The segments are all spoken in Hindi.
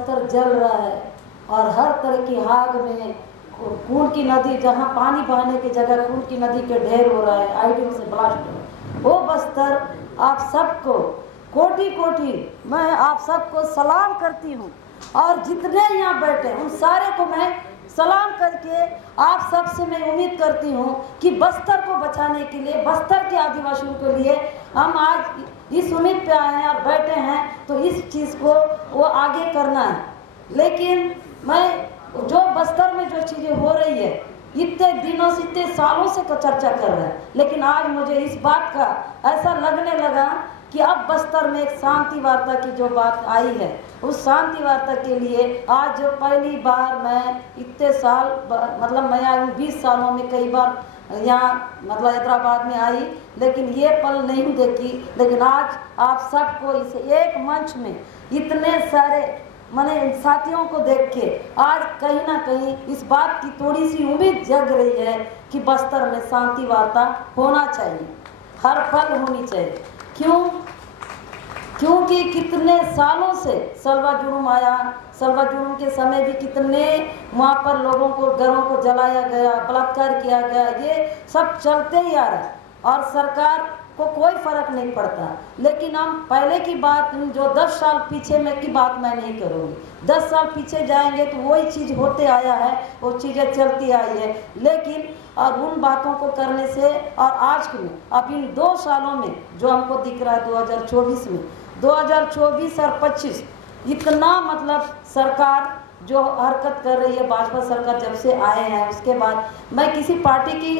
बस्तर जल रहा है और हर तरह की आग में खून की नदी, जहाँ पानी बहने की जगह खून की नदी के ढेर हो रहा है, आईडी से ब्लास्ट हो रहा है। वो बस्तर आप सबको कोटि कोटि मैं आप सबको सलाम करती हूँ, और जितने यहाँ बैठे उन सारे को मैं सलाम करके आप सबसे मैं उम्मीद करती हूँ कि बस्तर को बचाने के लिए, बस्तर के आदिवासियों के लिए हम आज इस उम्मीद पे आए हैं और बैठे हैं, तो इस चीज़ को वो आगे करना है। लेकिन मैं जो बस्तर में जो चीज़ें हो रही है, इतने दिनों से, इतने सालों से चर्चा कर रहे हैं, लेकिन आज मुझे इस बात का ऐसा लगने लगा कि अब बस्तर में एक शांति वार्ता की जो बात आई है, उस शांति वार्ता के लिए आज जो पहली बार मैं इतने साल, मतलब मैं आई 20 सालों में कई बार यहाँ मतलब हैदराबाद में आई, लेकिन ये पल नहीं देखी। लेकिन आज आप सबको इस एक मंच में इतने सारे मैंने साथियों को देख के आज कहीं ना कहीं इस बात की थोड़ी सी उम्मीद जग रही है कि बस्तर में शांति वार्ता होना चाहिए, हर पल होनी चाहिए। क्योंकि कितने सालों से सलवा जुर्म आया, सलवा जुर्म के समय भी कितने वहाँ पर लोगों को, घरों को जलाया गया, बलात्कार किया गया, ये सब चलते ही आ रहा है और सरकार को कोई फर्क नहीं पड़ता। लेकिन हम पहले की बात, जो 10 साल पीछे में की बात मैं नहीं करूँगी, 10 साल पीछे जाएंगे तो वही चीज़ होते आया है, वो चीज़ें चलती आई है। लेकिन और उन बातों को करने से और आज में अब इन 2 सालों में जो हमको दिख रहा है 2024 में, 2024 और 25 इतना मतलब सरकार जो हरकत कर रही है, भाजपा सरकार जब से आए हैं उसके बाद, मैं किसी पार्टी की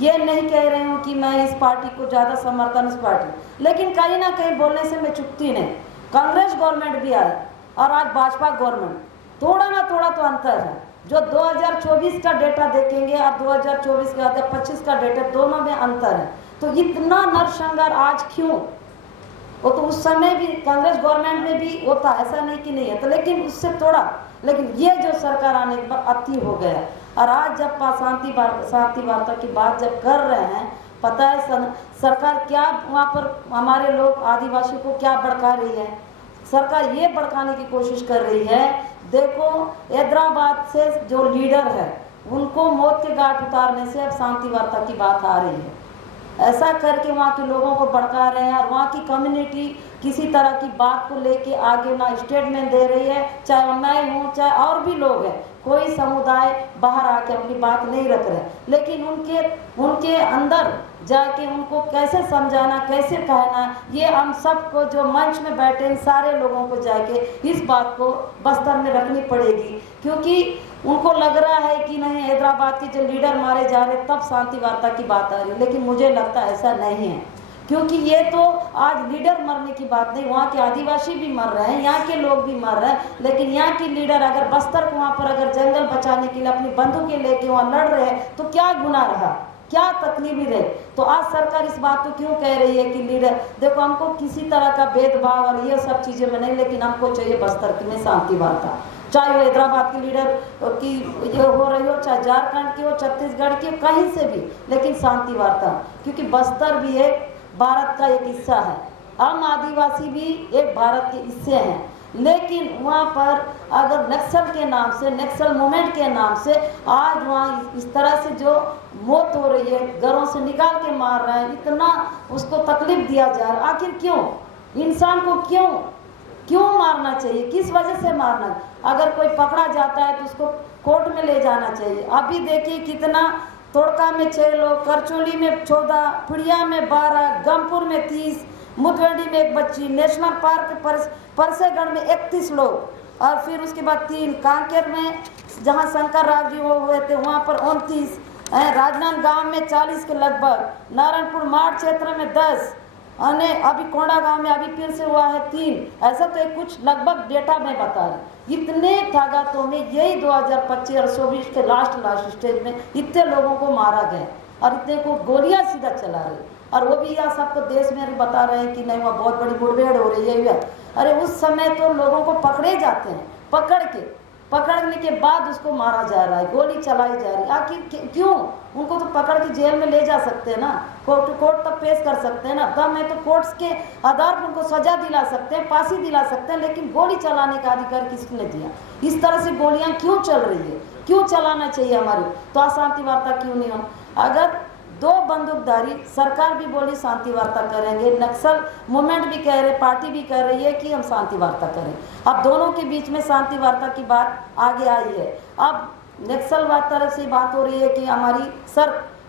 ये नहीं कह रही हूँ कि मैं इस पार्टी को ज़्यादा समर्थन, इस पार्टी, लेकिन कहीं ना कहीं बोलने से मैं चुकती नहीं। कांग्रेस गवर्नमेंट भी आई और आज भाजपा गवर्नमेंट, थोड़ा ना थोड़ा तो अंतर है। जो 2024 का डेटा देखेंगे आप, 2024 का 25 का डेटा, दोनों में अंतर है। तो इतना नरसंहार आज क्यों? वो तो उस समय भी कांग्रेस गवर्नमेंट में भी होता, ऐसा नहीं कि नहीं है, तो लेकिन उससे थोड़ा, लेकिन ये जो सरकार आने के बाद अति हो गया। और आज जब शांति वार्ता की बात जब कर रहे हैं, पता है सरकार क्या वहाँ पर हमारे लोग आदिवासियों को क्या भड़का रही है? सरकार ये भड़काने की कोशिश कर रही है, देखो हैदराबाद से जो लीडर है उनको मौत के घाट उतारने से अब शांति वार्ता की बात आ रही है। ऐसा करके वहाँ के लोगों को भड़का रहे हैं और वहाँ की कम्युनिटी किसी तरह की बात को लेके आगे ना स्टेटमेंट दे रही है, चाहे मैं हूँ चाहे और भी लोग हैं, कोई समुदाय बाहर आके अपनी बात नहीं रख रहे। लेकिन उनके अंदर जाके उनको कैसे समझाना, कैसे कहना, ये हम सबको जो मंच में बैठे इन सारे लोगों को जाके इस बात को बस्तर में रखनी पड़ेगी। क्योंकि उनको लग रहा है कि नहीं हैदराबाद के जो लीडर मारे जा रहे तब शांति वार्ता की बात आ रही है, लेकिन मुझे लगता है ऐसा नहीं है। क्योंकि ये तो आज लीडर मरने की बात नहीं, वहाँ के आदिवासी भी मर रहे हैं, यहाँ के लोग भी मर रहे हैं, लेकिन यहाँ की लीडर अगर बस्तर को वहाँ पर अगर जंगल बचाने के लिए अपनी बंदूकें लेके वहाँ लड़ रहे हैं तो क्या गुनाह रहा, क्या तकलीफ रहे? तो आज सरकार इस बात को क्यों कह रही है कि लीडर, देखो हमको किसी तरह का भेदभाव और ये सब चीज़ें में नहीं, लेकिन हमको चाहिए बस्तर की में शांति वार्ता, चाहे वो हैदराबाद की लीडर की ये हो रही हो, चाहे झारखंड की हो, छत्तीसगढ़ की, कहीं से भी, लेकिन शांति वार्ता। क्योंकि बस्तर भी एक भारत का एक हिस्सा है, हम आदिवासी भी एक भारत के हिस्से हैं। लेकिन वहाँ पर अगर नक्सल के नाम से, नक्सल मूवमेंट के नाम से आज वहाँ इस तरह से जो मौत हो रही है, घरों से निकाल के मार रहे हैं, इतना उसको तकलीफ दिया जा रहा है, आखिर क्यों? इंसान को क्यों मारना चाहिए? किस वजह से मारना? अगर कोई पकड़ा जाता है तो उसको कोर्ट में ले जाना चाहिए। अभी देखिए कितना, तोड़का में 6 लोग, करचोली में 14, पिड़िया में 12, गमपुर में 30, मुदवेडी में 1 बच्ची, नेशनल पार्क परसेगढ़ में 31 लोग, और फिर उसके बाद 3 कांकेर में जहां शंकर राव जी वो हुए थे वहां पर 29, राजनांदगांव में 40 के लगभग, नारायणपुर माठ क्षेत्र में 10, और अभी कोंडा गांव में अभी फिर से हुआ है 3। ऐसा तो एक कुछ लगभग डेटा में बता रहे। इतने तादादों में यही 2025 और 24 के लास्ट स्टेज में इतने लोगों को मारा गया और इतने को गोलियां सीधा चला रही, और वो भी यहाँ सबको देश में बता रहे हैं कि नहीं वहाँ बहुत बड़ी मुठभेड़ हो रही है। अरे उस समय तो लोगों को पकड़े जाते हैं, पकड़ के पकड़ने के बाद उसको मारा जा रहा है, गोली चलाई जा रही है। आखिर क्यों? उनको तो पकड़ के जेल में ले जा सकते हैं ना, कोर्ट तक पेश कर सकते हैं ना, दम है तो कोर्ट्स के आधार पर उनको सजा दिला सकते हैं, फांसी दिला सकते हैं, लेकिन गोली चलाने का अधिकार किसने दिया? इस तरह से गोलियां क्यों चल रही है? क्यों चलाना चाहिए हमारी? तो अशांति वार्ता क्यों नहीं हो? अगर दो बंदूकधारी, सरकार भी बोली शांति वार्ता करेंगे, नक्सल मूवमेंट भी कह रहे, पार्टी भी कह रही है कि हम शांति वार्ता करें, अब दोनों के बीच में शांति वार्ता की बात आगे आई है। अब नक्सल वार्ता से बात हो रही है कि हमारी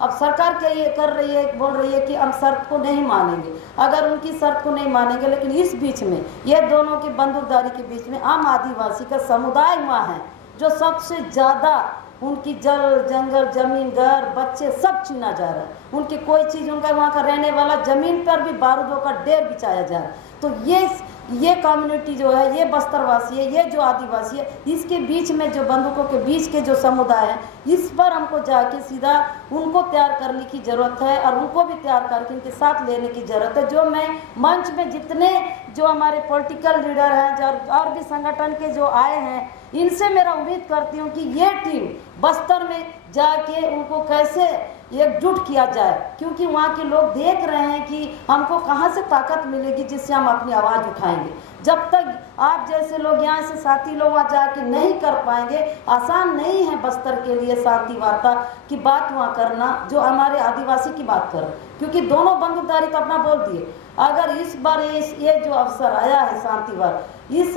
अब सरकार क्या ये कर रही है, बोल रही है कि हम शर्त को नहीं मानेंगे। अगर उनकी शर्त को नहीं मानेंगे, लेकिन इस बीच में ये दोनों की बंदूकधारी के बीच में आम आदिवासी का समुदाय वहाँ है जो सबसे ज़्यादा, उनकी जल जंगल जमीन घर बच्चे सब छीना जा रहा है, उनकी कोई चीज़, उनका वहाँ का रहने वाला जमीन पर भी बारूदों का ढेर बिछाया जा रहा है। तो ये कम्युनिटी जो है, ये बस्तरवासी है, ये जो आदिवासी है, इसके बीच में जो बंदूकों के बीच के जो समुदाय है, इस पर हमको जाके सीधा उनको तैयार करने की ज़रूरत है और उनको भी तैयार करके इनके साथ लेने की ज़रूरत है। जो मैं मंच में जितने जो हमारे पॉलिटिकल लीडर हैं और भी संगठन के जो आए हैं, इनसे मेरा उम्मीद करती हूँ कि ये टीम बस्तर में जाके उनको कैसे एकजुट किया जाए, क्योंकि वहाँ के लोग देख रहे हैं कि हमको कहाँ से ताकत मिलेगी जिससे हम अपनी आवाज़ उठाएंगे। जब तक आप जैसे लोग यहाँ से साथी लोग वहाँ जाके नहीं कर पाएंगे, आसान नहीं है बस्तर के लिए शांति वार्ता की बात वहाँ करना, जो हमारे आदिवासी की बात कर, क्योंकि दोनों बंदूकधारी तो अपना बोल दिए। अगर इस बार ये जो अवसर आया है शांति वार्ता, इस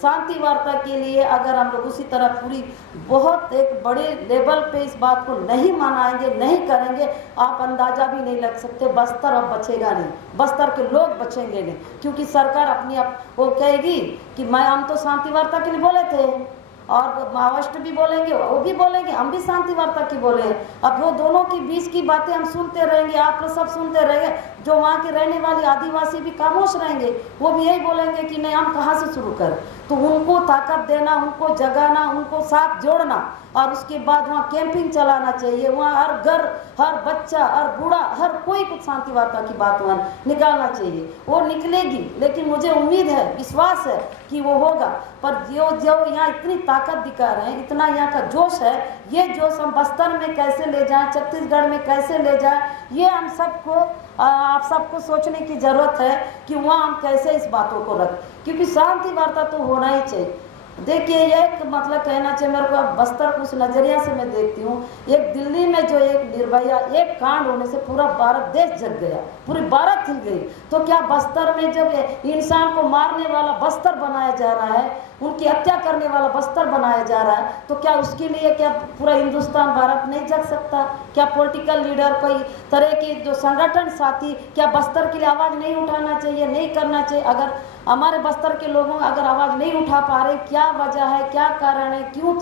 शांति वार्ता के लिए अगर हम लोग उसी तरह पूरी बहुत एक बड़े लेवल पे इस बात को नहीं मनाएंगे, नहीं करेंगे, आप अंदाजा भी नहीं लग सकते बस्तर अब बचेगा नहीं, बस्तर के लोग बचेंगे नहीं, क्योंकि सरकार अपनी वो कहेगी कि हम तो शांति वार्ता के लिए बोले थे, और माओवादी भी बोलेंगे, वो भी बोलेंगे, हम भी शांति वार्ता की बोले हैं। अब वो दोनों के बीच की बातें हम सुनते रहेंगे, आप लोग सब सुनते रहेंगे, जो वहाँ के रहने वाले आदिवासी भी खामोश रहेंगे, वो भी यही बोलेंगे कि नहीं, हम कहाँ से शुरू करें। तो उनको ताकत देना, उनको जगाना, उनको साथ जोड़ना, और उसके बाद वहाँ कैंपिंग चलाना चाहिए। वहाँ हर घर, हर बच्चा, हर बूढ़ा, हर कोई कुछ शांति वार्ता की बात वहाँ निकालना चाहिए। वो निकलेगी, लेकिन मुझे उम्मीद है, विश्वास है कि वो होगा। पर जो यहाँ इतनी ताकत दिखा रहे हैं, इतना यहाँ का जोश है, ये जोश हम बस्तर में कैसे ले जाएं, छत्तीसगढ़ में कैसे ले जाएं, ये हम सबको, आप सबको सोचने की ज़रूरत है कि वहाँ हम कैसे इस बातों को रखें, क्योंकि शांति वार्ता तो होना ही चाहिए। देखिए, एक मतलब कहना चाहिए मेरे को, अब बस्तर को उस नज़रिया से मैं देखती हूँ, एक दिल्ली में जो एक निर्भया एक कांड होने से पूरा भारत देश जग गया, पूरी भारत हिल गई। तो क्या बस्तर में जब इंसान को मारने वाला बस्तर बनाया जा रहा है, उनकी हत्या करने वाला बस्तर बनाया जा रहा है, तो क्या उसके लिए क्या पूरा हिंदुस्तान भारत नहीं जग सकता? क्या पॉलिटिकल लीडर, कोई तरह के जो संगठन साथी, क्या बस्तर के लिए आवाज़ नहीं उठाना चाहिए, नहीं करना चाहिए? अगर हमारे बस्तर के लोगों अगर आवाज़ नहीं उठा पा रहे, क्या वजह है, क्या कारण है, क्यों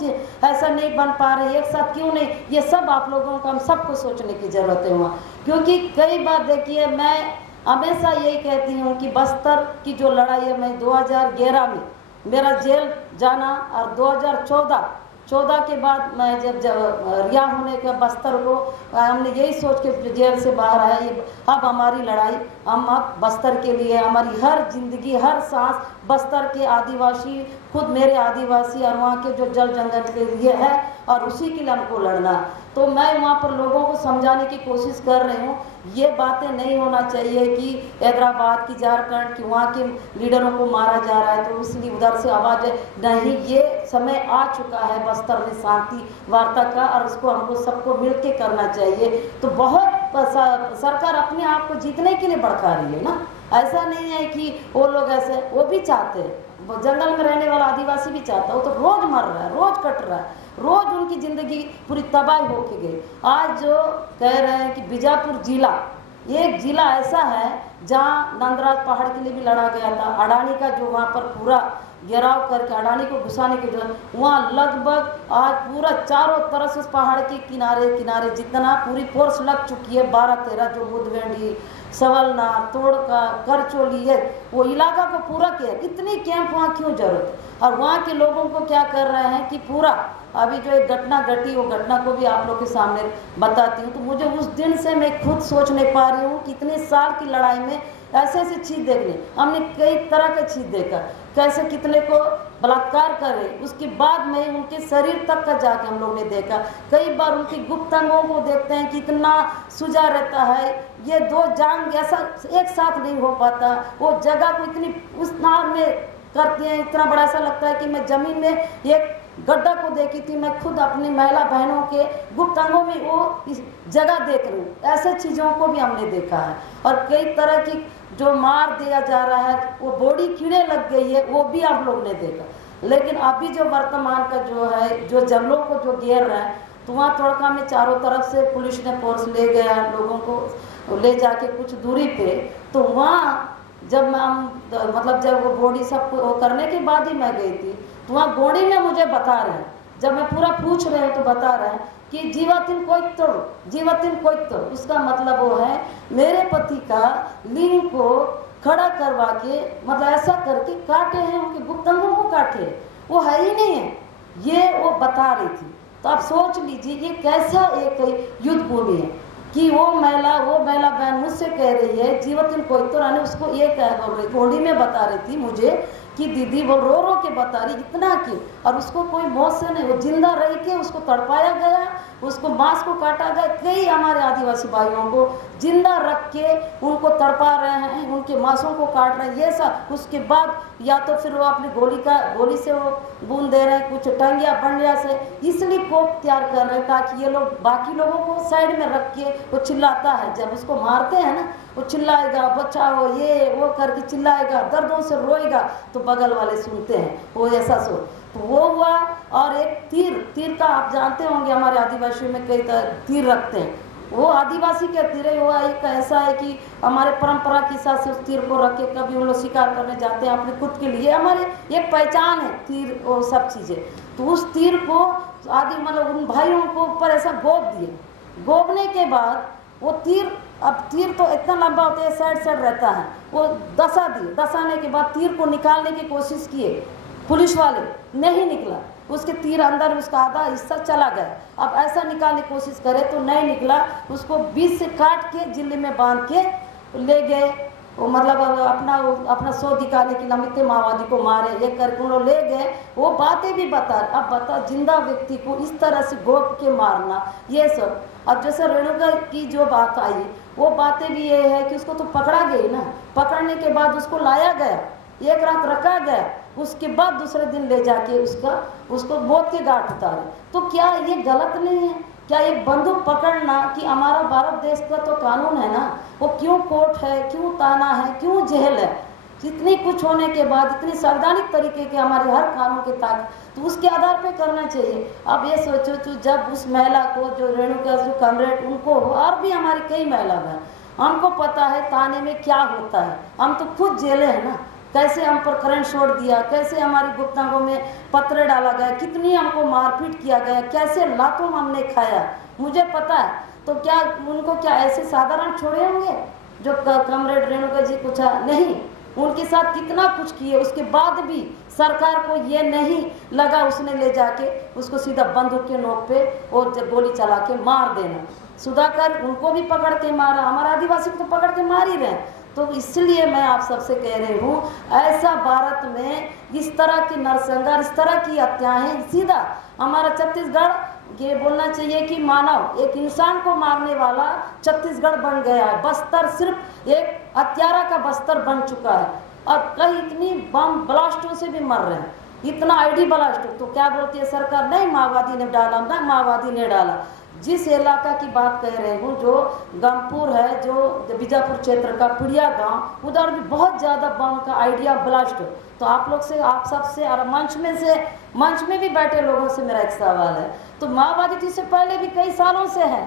ऐसा नहीं बन पा रहे, एक साथ क्यों नहीं, ये सब आप लोगों को, हम सबको सोचने की ज़रूरत है वहाँ। क्योंकि कई बार देखिए, मैं हमेशा यही कहती हूँ कि बस्तर की जो लड़ाई है, मैं 2011 में मेरा जेल जाना, और 2014 के बाद मैं जब रिहा होने के बस्तर को, हमने यही सोच के जेल से बाहर आया, ये अब हमारी लड़ाई हम अब बस्तर के लिए, हमारी हर जिंदगी, हर सांस बस्तर के आदिवासी, खुद मेरे आदिवासी और वहाँ के जो जल जंगल के लिए है, और उसी के लिए हमको लड़ना। तो मैं वहाँ पर लोगों को समझाने की कोशिश कर रही हूँ, ये बातें नहीं होना चाहिए कि हैदराबाद की, झारखंड की, वहाँ के लीडरों को मारा जा रहा है तो इसलिए उधर से आवाज़ नहीं। ये समय आ चुका है बस्तर में शांति वार्ता का, और उसको हमको सबको मिलके करना चाहिए। तो बहुत सरकार अपने आप को जीतने के लिए भड़का रही है ना, ऐसा नहीं है कि वो लोग ऐसे, वो भी चाहते हैं, वो जंगल में रहने वाला आदिवासी भी चाहता है, वो तो रोज मर रहा है, रोज कट रहा है, रोज उनकी ज़िंदगी पूरी तबाही होके गई। आज जो कह रहे हैं कि बीजापुर जिला, एक जिला ऐसा है जहाँ नंदराज पहाड़ के लिए भी लड़ा गया था, अडानी का जो वहाँ पर पूरा घेराव करके अडानी को घुसाने के जो, वहाँ लगभग आज पूरा चारों तरफ से उस पहाड़ के किनारे किनारे जितना पूरी फोर्स लग चुकी है, 12-13 जो बुधवेंडी, सवलना, तोड़का, करचोली है, वो इलाका को पूरा किया। इतनी कैंप वहाँ क्यों जरूरत? और वहाँ के लोगों को क्या कर रहे हैं कि पूरा, अभी जो एक घटना घटी, वो घटना को भी आप लोग के सामने बताती हूँ। तो मुझे उस दिन से मैं खुद सोच नहीं पा रही हूँ कि इतने साल की लड़ाई में ऐसे ऐसे चीज़ देखने, हमने कई तरह के चीज़ देखा, कैसे कितने को बलात्कार करे, उसके बाद में उनके शरीर तक का जाके हम लोग ने देखा। कई बार उनकी गुप्त अंगों को देखते हैं कितना सुजा रहता है, ये दो जांग ऐसा एक साथ नहीं हो पाता। वो जगह को इतनी उस नार में करते हैं, इतना बड़ा ऐसा लगता है कि मैं जमीन में एक गड्ढा को देखी थी। मैं खुद अपनी महिला बहनों के गुप्त अंगों में वो इस जगह देख रही हूँ। ऐसे चीज़ों को भी हमने देखा है। और कई तरह की जो मार दिया जा रहा है, वो बॉडी कीड़े लग गई है, वो भी आप लोग ने देखा। लेकिन अभी जो वर्तमान का जो है, जो जंगलों को जो घेर रहा है, तो वहाँ थोड़का में चारों तरफ से पुलिस ने फोर्स ले गया लोगों को, ले जाके कुछ दूरी पे। तो वहाँ जब हम मतलब जब वो बॉडी सब करने के बाद ही मैं गई थी, तो वहाँ गोड़ी में मुझे बता रहे हैं, जब मैं पूरा पूछ रहे हैं तो बता रहे हैं कि जीवातिन कोई तो, जीवातिन कोई तो। उसका मतलब वो है मेरे पति का लिंग को खड़ा करवा के, मतलब ऐसा करके काटे हैं, उनके गुप्त अंगों को काटे, वो है ही नहीं है, ये वो बता रही थी। तो आप सोच लीजिए ये कैसा एक युद्ध भूमि है कि वो महिला बहन मुझसे कह रही है जीवतिन कोई तो रानी, उसको ये कह बोल रही, गोड़ी में बता रही थी मुझे कि दीदी वो रो रो के बता रही, इतना कि, और उसको कोई मौत से नहीं, वो जिंदा रह के उसको तड़पाया गया, उसको मांस को काटा गया। कई हमारे आदिवासी भाइयों को जिंदा रख के उनको तड़पा रहे हैं, उनके मांसों को काट रहे हैं, ये सब। उसके बाद या तो फिर वो अपनी गोली से वो बूंद दे रहे हैं, कुछ टंगिया बंडिया से, इसलिए कोप तैयार कर रहे हैं ताकि ये लोग बाकी लोगों को साइड में रख के, वो चिल्लाता है जब उसको मारते हैं ना, वो चिल्लाएगा बचाओ ये वो करके चिल्लाएगा, दर्दों से रोएगा, तो बगल वाले सुनते हैं, वो ऐसा सो। तो वो हुआ। और एक तीर का आप जानते होंगे हमारे आदिवासियों में कई तीर रखते हैं, वो आदिवासी के तीर है। वो एक ऐसा है कि हमारे परंपरा के हिसाब से उस तीर को रख के कभी उन लोग शिकार करने जाते हैं अपने खुद के लिए, हमारे एक पहचान है तीर और सब चीज़ें। तो उस तीर को आदि मतलब उन भाइयों को ऊपर ऐसा गोप दिए, गोपने के बाद वो तीर, अब तीर तो इतना लंबा होता है, साइड रहता है, वो दसा दिए। दसाने के बाद तीर को निकालने की कोशिश किए पुलिस वाले, नहीं निकला, उसके तीर अंदर उसका आधा हिस्सा चला गया। अब ऐसा निकालने की कोशिश करे तो नहीं निकला, उसको बीच से काट के जिले में बांध के ले गए। वो मतलब अपना सो दिखाने के लिए माओवादी को मारे, ये करके उन ले गए। वो बातें भी बता, अब बता जिंदा व्यक्ति को इस तरह से गोप के मारना, ये सब। अब जैसे रेणुका की जो बात आई, वो बातें भी ये है कि उसको तो पकड़ा गई ना, पकड़ने के बाद उसको लाया गया, एक रात रखा गया, उसके बाद दूसरे दिन ले जाके उसको मौत के घाट उतारे। तो क्या ये गलत नहीं है? क्या एक बंदूक पकड़ना कि हमारा भारत देश का तो कानून है ना, वो क्यों कोर्ट है, क्यों ताना है, क्यों जेल है? इतनी कुछ होने के बाद, इतनी संवैधानिक तरीके के हमारे हर कानून के ताक, तो उसके आधार पे करना चाहिए। अब ये सोचो तो जब उस महिला को, जो रेणुका जो कमरेड उनको, और भी हमारी कई महिला हैं, हमको पता है थाने में क्या होता है, हम तो खुद जेले हैं ना, कैसे हम पर करंट छोड़ दिया, कैसे हमारी गुप्तांगों में पत्थर डाला गया, कितनी हमको मारपीट किया गया, कैसे लातों हमने खाया, मुझे पता है। तो क्या उनको क्या ऐसे साधारण छोड़े होंगे जो कमरेड रेणुका जी कुछ नहीं, उनके साथ कितना कुछ किए, उसके बाद भी सरकार को ये नहीं लगा उसने ले जाके उसको सीधा बंदूक के नोक पे और गोली चला के मार देना। सुधाकर उनको भी पकड़ के मारा, हमारे आदिवासी को तो पकड़ के मार ही रहे। तो इसलिए मैं आप सबसे कह रही हूँ, ऐसा भारत में इस तरह की नरसंहार, इस तरह की हत्याएं, सीधा हमारा छत्तीसगढ़ ये बोलना चाहिए कि मानव एक इंसान को मारने वाला छत्तीसगढ़ बन गया है। बस्तर सिर्फ एक हत्यारा का बस्तर बन चुका है, और कई इतनी बम ब्लास्टों से भी मर रहे हैं, इतना आईडी ब्लास्ट। तो क्या बोलती है सरकार, नहीं माओवादी ने डाला, ना माओवादी ने डाला। जिस इलाका की बात कह रहे हूँ, जो गमपुर है, जो बीजापुर क्षेत्र का पिड़िया गांव, उधर भी बहुत ज़्यादा बम का आइडिया ब्लास्ट। तो आप लोग से, आप सबसे, और मंच में भी बैठे लोगों से मेरा एक सवाल है, तो माओवादी तो इससे पहले भी कई सालों से है,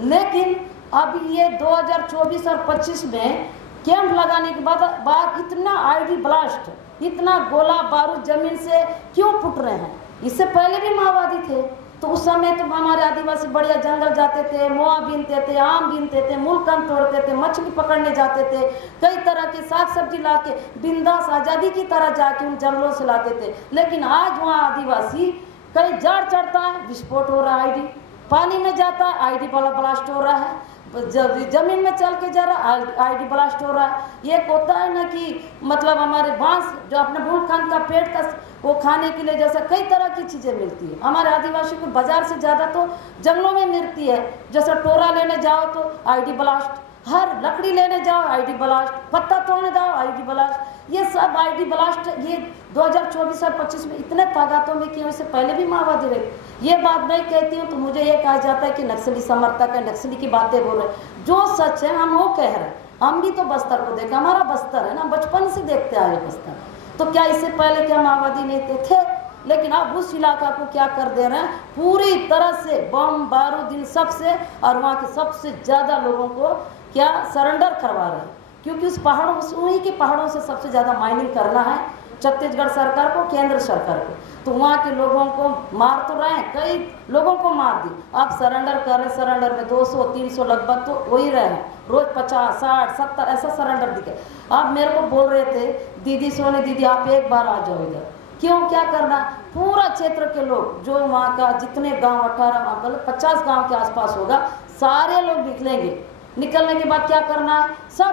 लेकिन अब ये 2024 और 25 में कैंप लगाने के बाद इतना आईडी ब्लास्ट, इतना गोला बारूद जमीन से क्यों फुट रहे हैं? इससे पहले भी माओवादी थे, तो उस समय तो हमारे आदिवासी बढ़िया जंगल जाते थे, मोआ बीनते थे, आम बीनते थे, मूलकंद तोड़ते थे, मछली पकड़ने जाते थे, कई तरह के साग सब्जी ला के बिंदास आज़ादी की तरह जाके उन जंगलों से लाते थे। लेकिन आज वहाँ आदिवासी कहीं जाड़ चढ़ता है, विस्फोट हो रहा है, आईडी पानी में जाता है, आईडी वाला ब्लास्ट हो रहा है, जमीन में चल के जा रहा, आईडी ब्लास्ट हो रहा है। एक होता है ना कि मतलब हमारे बांस जो अपने बुलखान का पेट का वो खाने के लिए जैसे कई तरह की चीज़ें मिलती है। हमारे आदिवासी को बाजार से ज़्यादा तो जंगलों में मिलती है। जैसे टोरा लेने जाओ तो आईडी ब्लास्ट, हर लकड़ी लेने जाओ आईडी ब्लास्ट, पत्ता तोड़ने जाओ आईडी ब्लास्ट, ये सब आईडी ब्लास्ट ये 2024 और 25 में इतने तादादों में किए। इससे पहले भी माओवादी रहे। ये बात मैं कहती हूँ तो मुझे ये कहा जाता है कि नक्सली समर्थक है, नक्सली की बातें बोल रहे। जो सच है हम वो कह रहे हैं। हम भी तो बस्तर को देखा, हमारा बस्तर है ना, बचपन से देखते आए बस्तर। तो क्या इससे पहले क्या माओवादी नहीं थे? लेकिन अब उस इलाका को क्या कर दे रहे हैं, पूरी तरह से बम बारूद इन सबसे, और वहाँ के सबसे ज़्यादा लोगों को क्या सरेंडर करवा रहे हैं। क्योंकि उस पहाड़ों, उन्हीं के पहाड़ों से सबसे ज़्यादा माइनिंग करना है छत्तीसगढ़ सरकार को, केंद्र सरकार को। तो वहाँ के लोगों को मार तो रहे हैं, कई लोगों को मार दी। अब सरेंडर कर रहे, सरेंडर में 200-300 लगभग तो हो ही रहे हैं। रोज 50, 60, 70 ऐसा सरेंडर दिखे। आप मेरे को बोल रहे थे दीदी सोनी दीदी आप एक बार आ जाओ इधर। क्यों, क्या करना? पूरा क्षेत्र के लोग जो वहाँ का जितने गांव 18 50 गांव के आसपास होगा, सारे लोग निकलेंगे। निकलने के बाद क्या करना है,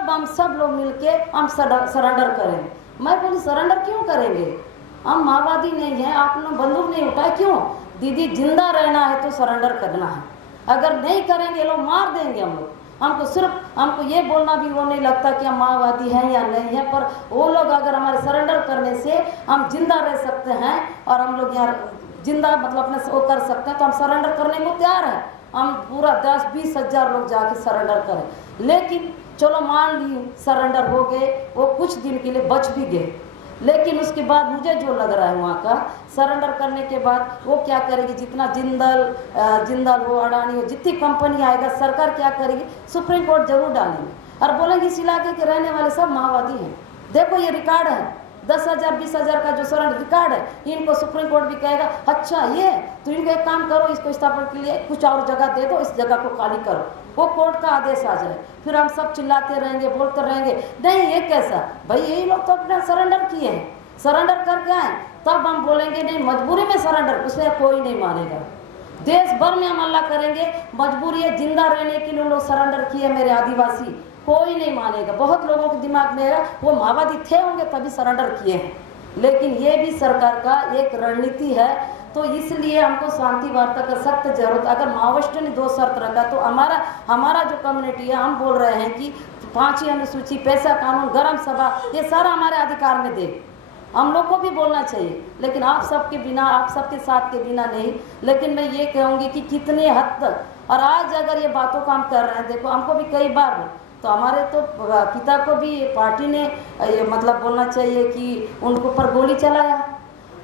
हम सब लोग मिलके हम सरेंडर करेंगे। मैं बोली सरेंडर क्यों करेंगे? हम माओवादी नहीं हैं, आपने बंदूक नहीं उठाए, क्यों? दीदी जिंदा रहना है तो सरेंडर करना है। अगर नहीं करेंगे लोग मार देंगे हम लोग। हमको ये बोलना भी वो नहीं लगता कि हम माओवादी हैं या नहीं है, पर वो लोग अगर हमारे सरेंडर करने से हम जिंदा रह सकते हैं और हम लोग यहाँ जिंदा मतलब अपने वो कर सकते हैं, तो हम सरेंडर करने को तैयार हैं। हम पूरा 10-20 हज़ार लोग जाके सरेंडर करें। लेकिन चलो मान ली सरेंडर हो गए, वो कुछ दिन के लिए बच भी गए। लेकिन उसके बाद मुझे जो लग रहा है वहाँ का सरेंडर करने के बाद वो क्या करेगी, जितना जिंदल हो, अडानी हो, जितनी कंपनी आएगा सरकार क्या करेगी, सुप्रीम कोर्ट जरूर डालेंगे और बोलेंगे इस इलाके के रहने वाले सब माओवादी हैं। देखो ये रिकॉर्ड है, 10,000 20,000 का जो सरेंडर रिकॉर्ड है, इनको सुप्रीम कोर्ट भी कहेगा अच्छा ये तो इनको एक काम करो, इसको स्थापना के लिए कुछ और जगह दे दो, इस जगह को खाली करो, वो कोर्ट का आदेश आ जाए। फिर हम सब चिल्लाते रहेंगे, बोलते रहेंगे नहीं ये कैसा, भाई यही लोग तो अपना सरेंडर किए हैं, सरेंडर करके आए, तब हम बोलेंगे नहीं मजबूरी में सरेंडर, उसमें कोई नहीं मानेगा। देश भर में हम हल्ला करेंगे, मजबूरी है जिंदा रहने के लिए लोग सरेंडर किए मेरे आदिवासी, कोई नहीं मानेगा। बहुत लोगों के दिमाग में है वो माओवादी थे होंगे तभी सरेंडर किए हैं, लेकिन ये भी सरकार का एक रणनीति है। तो इसलिए हमको शांति वार्ता का सख्त जरूरत। अगर माओवादियों ने 2 शर्त रखा तो हमारा जो कम्युनिटी है, हम बोल रहे हैं कि 5वीं अनुसूची, पैसा कानून, गर्म सभा, ये सारा हमारे अधिकार में दे, हम लोग को भी बोलना चाहिए। लेकिन आप सबके बिना, आप सबके साथ के बिना नहीं। लेकिन मैं ये कहूँगी कि कितने हद तक, और आज अगर ये बातों का हम कर रहे हैं, देखो हमको भी कई बार तो हमारे तो पिता को भी पार्टी ने ये मतलब बोलना चाहिए कि उनको पर गोली चलाया,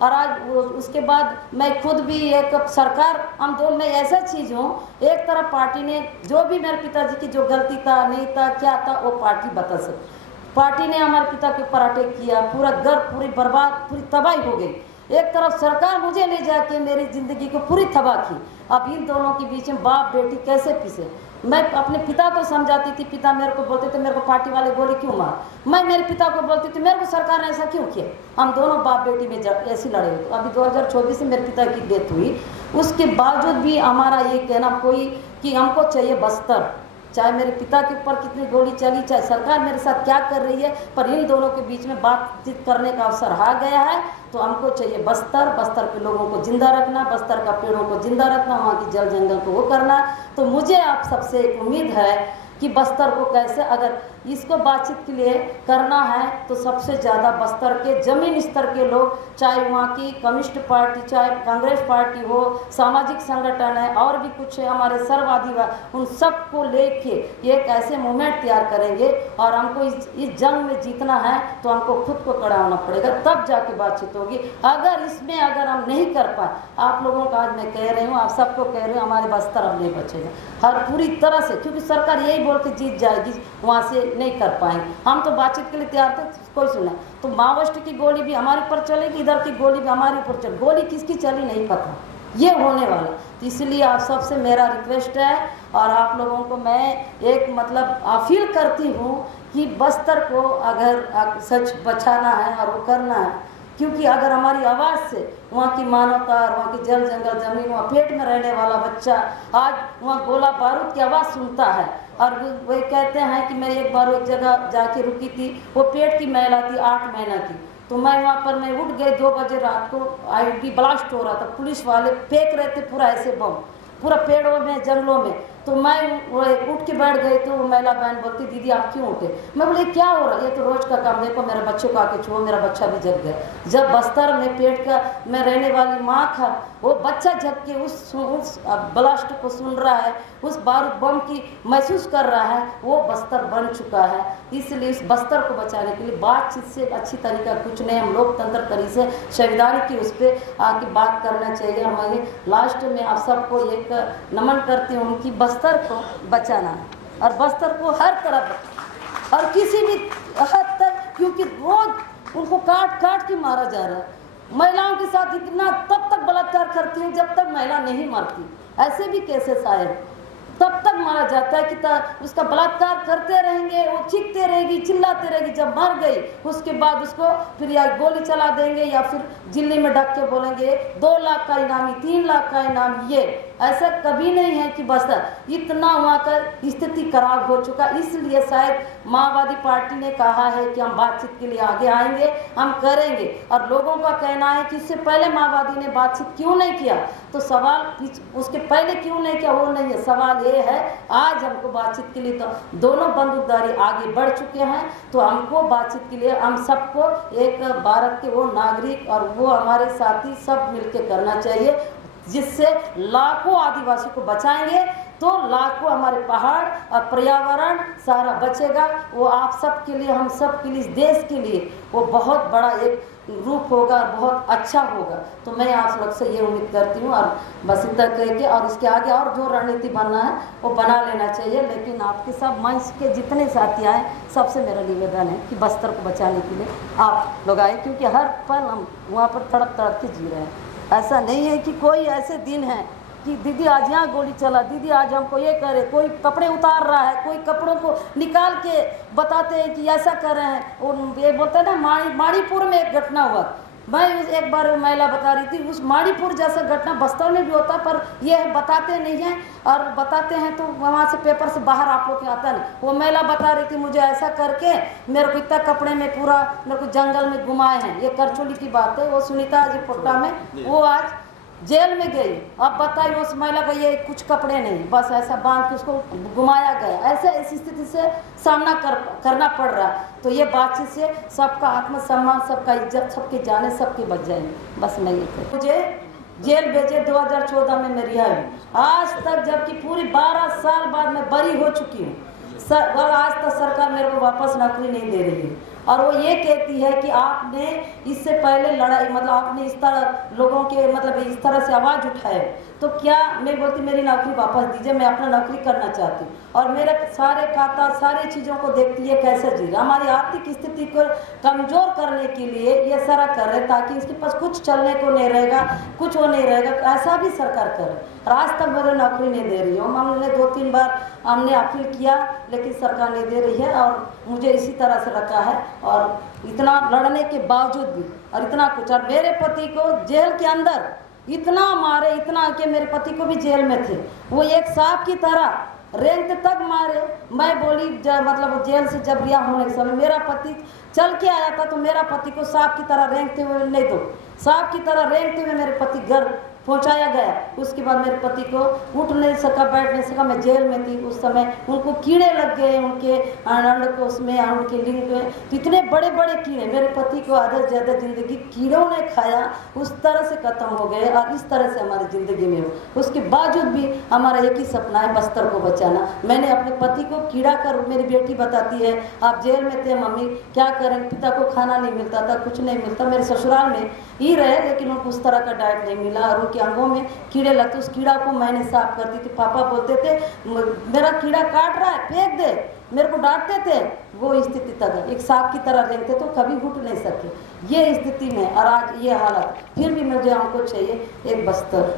और आज उसके बाद मैं खुद भी एक सरकार, हम दो मैं ऐसा चीज़ हूँ, एक तरफ पार्टी ने जो भी मेरे पिताजी की जो गलती था नहीं था क्या था वो पार्टी बता सकती। पार्टी ने हमारे पिता के ऊपर अटैक किया, पूरा घर पूरी बर्बाद, पूरी तबाही हो गई। एक तरफ सरकार मुझे ले जाके मेरी ज़िंदगी को पूरी तबाह की। अब इन दोनों के बीच में बाप बेटी कैसे पिसे। मैं अपने पिता को समझाती थी, पिता मेरे को बोलते थे मेरे को पार्टी वाले गोली क्यों मार, मैं मेरे पिता को बोलती थी मेरे को सरकार ने ऐसा क्यों किया। हम दोनों बाप बेटी में ऐसी लड़े हुए। अभी 2024 में मेरे पिता की डेथ हुई, उसके बावजूद भी हमारा ये कहना कोई कि हमको चाहिए बस्तर, चाहे मेरे पिता के ऊपर कितनी गोली चली, चाहे सरकार मेरे साथ क्या कर रही है, पर इन दोनों के बीच में बातचीत करने का अवसर आ गया है। तो हमको चाहिए बस्तर, बस्तर के लोगों को जिंदा रखना, बस्तर का पेड़ों को जिंदा रखना, वहाँ की जल जंगल को वो करना। तो मुझे आप सबसे एक उम्मीद है कि बस्तर को कैसे, अगर इसको बातचीत के लिए करना है तो सबसे ज़्यादा बस्तर के जमीन स्तर के लोग, चाहे वहाँ की कम्युनिस्ट पार्टी, चाहे कांग्रेस पार्टी हो, सामाजिक संगठन है और भी कुछ है हमारे सर्ववादी, उन सबको लेके एक ऐसे मूवमेंट तैयार करेंगे। और हमको इस जंग में जीतना है तो हमको खुद को खड़ा होना पड़ेगा, तब जाके बातचीत होगी। अगर हम नहीं कर पाए, आप लोगों का आज मैं कह रही हूँ, आप सबको कह रही हूँ, हमारे बस्तर अब नहीं बचेगा हर पूरी तरह से, क्योंकि सरकार यही बोल के जीत जाएगी, वहाँ से नहीं कर पाएंगे। हम तो बातचीत के लिए तैयार थे, कोई सुना तो माओवादी की गोली भी हमारे ऊपर चलेगी, इधर की गोली भी हमारे ऊपर चले, गोली किसकी चली नहीं पता, ये होने वाला। तो इसलिए आप सबसे मेरा रिक्वेस्ट है, और आप लोगों को मैं एक मतलब अपील करती हूँ कि बस्तर को अगर सच बचाना है और वो करना है क्योंकि अगर हमारी आवाज़ से वहाँ की मानवता और वहाँ की जल जंगल जमीन, वहाँ पेट में रहने वाला बच्चा आज वहाँ गोला बारूद की आवाज़ सुनता है। और वही कहते हैं कि मैं एक बार एक जगह जाके रुकी थी, वो पेट की महिला थी 8 महीना की, तो मैं वहाँ पर मैं उठ गई 2 बजे रात को, आईडी ब्लास्ट हो रहा था, पुलिस वाले फेंक रहे थे पूरा ऐसे बम पूरा पेड़ों में जंगलों में, तो मैं उठ के बैठ गई। तो वो महिला बहन बोलती दीदी आप क्यों उठे? मैं बोली क्या हो रहा है, ये तो रोज़ का काम, देखो मेरे बच्चों को आके छुओ, मेरा बच्चा भी जग गया। जब बस्तर में पेट का में रहने वाली माँ का वो बच्चा जग के उस ब्लास्ट को सुन रहा है, उस बारूद बम की महसूस कर रहा है, वो बस्तर बन चुका है। इसलिए इस बस्तर को बचाने के लिए बातचीत से अच्छी तरीका कुछ नहीं, हम लोकतंत्र तरीके से संविधान की उस पर आके बात करना चाहिए। हमारे लास्ट में आप सबको एक नमन करती हूँ कि बस्तर को बचाना है, और बस्तर को हर तरफ और किसी भी हद तक, क्योंकि रोज उनको काट काट के मारा जा रहा है। महिलाओं के साथ इतना तब तक बलात्कार करती हैं जब तक महिला नहीं मरती, ऐसे भी केसेस आए, तब तक मारा जाता है कि उसका बलात्कार करते रहेंगे, वो चीखते रहेगी चिल्लाते रहेगी, जब मर गई उसके बाद उसको फिर या गोली चला देंगे या फिर जिले में ढक के बोलेंगे 2 लाख का इनाम, 3 लाख का इनाम। ये ऐसा कभी नहीं है कि बस इतना वहाँ का स्थिति खराब हो चुका। इसलिए शायद माओवादी पार्टी ने कहा है कि हम बातचीत के लिए आगे आएंगे, हम करेंगे। और लोगों का कहना है कि इससे पहले माओवादी ने बातचीत क्यों नहीं किया, तो सवाल उसके पहले क्यों नहीं किया वो नहीं है, सवाल ये है आज हमको बातचीत के लिए, तो दोनों बंदूकधारी आगे बढ़ चुके हैं, तो हमको बातचीत के लिए हम सबको एक भारत के वो नागरिक और वो हमारे साथी सब मिलकर करना चाहिए, जिससे लाखों आदिवासी को बचाएंगे तो लाखों हमारे पहाड़ और पर्यावरण सारा बचेगा। वो आप सब के लिए, हम सब के लिए, इस देश के लिए वो बहुत बड़ा एक रूप होगा, बहुत अच्छा होगा। तो मैं आप लोग से ये उम्मीद करती हूँ, और बस इतना कह के और इसके आगे और जो रणनीति बनना है वो बना लेना चाहिए। लेकिन आपके सब मंच के जितने साथी आए सबसे मेरा निवेदन है कि बस्तर को बचाने के लिए आप लोग आए, क्योंकि हर पल हम वहाँ पर तड़प तड़प के जी रहे हैं। ऐसा नहीं है कि कोई ऐसे दिन है कि दीदी आज यहाँ गोली चला, दीदी आज हमको ये करे, कोई कपड़े उतार रहा है, कोई कपड़ों को निकाल के बताते हैं कि ऐसा कर रहे हैं। और ये बोलते हैं ना माणीपुर में एक घटना हुआ, मैं एक बार महिला बता रही थी, उस माणीपुर जैसा घटना बस्तर में भी होता, पर ये बताते नहीं हैं, और बताते हैं तो वहाँ से पेपर से बाहर आप लोग के आता नहीं। वो महिला बता रही थी मुझे ऐसा करके मेरे को इतना कपड़े में पूरा मेरे को जंगल में घुमाए हैं, ये करचोली की बात है। वो सुनीता जी पोट्टा में वो आज जेल में गई। अब बताइए उस महिला का ये कुछ कपड़े नहीं, बस ऐसा बांध के उसको घुमाया गया। ऐसे इस स्थिति से सामना करना पड़ रहा है। तो ये बातचीत से सबका आत्मसम्मान, सबका इज्जत, सबके जाने, सबके बच जाएंगे। बस मैं ये कहूँ। मुझे जेल भेजे 2014 में मैं रिहा हुई, आज तक जबकि पूरी 12 साल बाद मैं बरी हो चुकी हूँ, और आज तक सरकार मेरे को वापस नौकरी नहीं दे रही है। और वो ये कहती है कि आपने इससे पहले लड़ाई, मतलब आपने इस तरह लोगों के मतलब इस तरह से आवाज़ उठाए, तो क्या मैं बोलती मेरी नौकरी वापस दीजिए, मैं अपना नौकरी करना चाहती हूँ। और मेरे सारे खाता सारी चीज़ों को देखती है कैसे जी रहा। हमारी आर्थिक स्थिति को कमज़ोर करने के लिए ये सारा कर रहे ताकि इसके पास कुछ चलने को नहीं रहेगा, कुछ वो नहीं रहेगा, ऐसा भी सरकार करे। और आज तक मेरे नौकरी नहीं दे रही हूँ। हमने 2-3 बार हमने अपील किया लेकिन सरकार नहीं दे रही है, और मुझे इसी तरह से रखा है। और इतना लड़ने के बावजूद भी और इतना कुछ, और मेरे पति को जेल के अंदर इतना मारे, इतना कि मेरे पति को भी जेल में थे, वो एक सांप की तरह रेंगते तक मारे। मैं बोली मतलब जेल से जब रिहा होने के समय मेरा पति चल के आया था, तो मेरा पति को सांप की तरह रेंगते हुए, नहीं तो सांप की तरह रेंगते हुए मेरे पति घर पहुंचाया गया। उसके बाद मेरे पति को उठ नहीं सका, बैठ नहीं सका, मैं जेल में थी उस समय। उनको कीड़े लग गए उनके अंड को, उसमें उनके लिंग पे, तो इतने बड़े बड़े कीड़े, मेरे पति को आधा से ज़्यादा ज़िंदगी कीड़ों ने खाया, उस तरह से ख़त्म हो गए। और इस तरह से हमारी ज़िंदगी में हो, उसके बावजूद भी हमारा एक ही सपना है बस्तर को बचाना। मैंने अपने पति को कीड़ा कर, मेरी बेटी बताती है आप जेल में थे मम्मी, क्या करें, पिता को खाना नहीं मिलता था, कुछ नहीं मिलता, मेरे ससुराल में ही रहे लेकिन उनको उस तरह का डाइट नहीं मिला, और उनके अंगों में कीड़े लगते, उस कीड़ा को मैंने साफ करती थी। पापा बोलते थे मेरा कीड़ा काट रहा है फेंक दे, मेरे को डांटते थे। वो स्थिति तक है, एक सांप की तरह रहते तो कभी उठ नहीं सके, ये स्थिति में। और आज ये हालत, फिर भी मुझे हमको चाहिए एक बस्तर।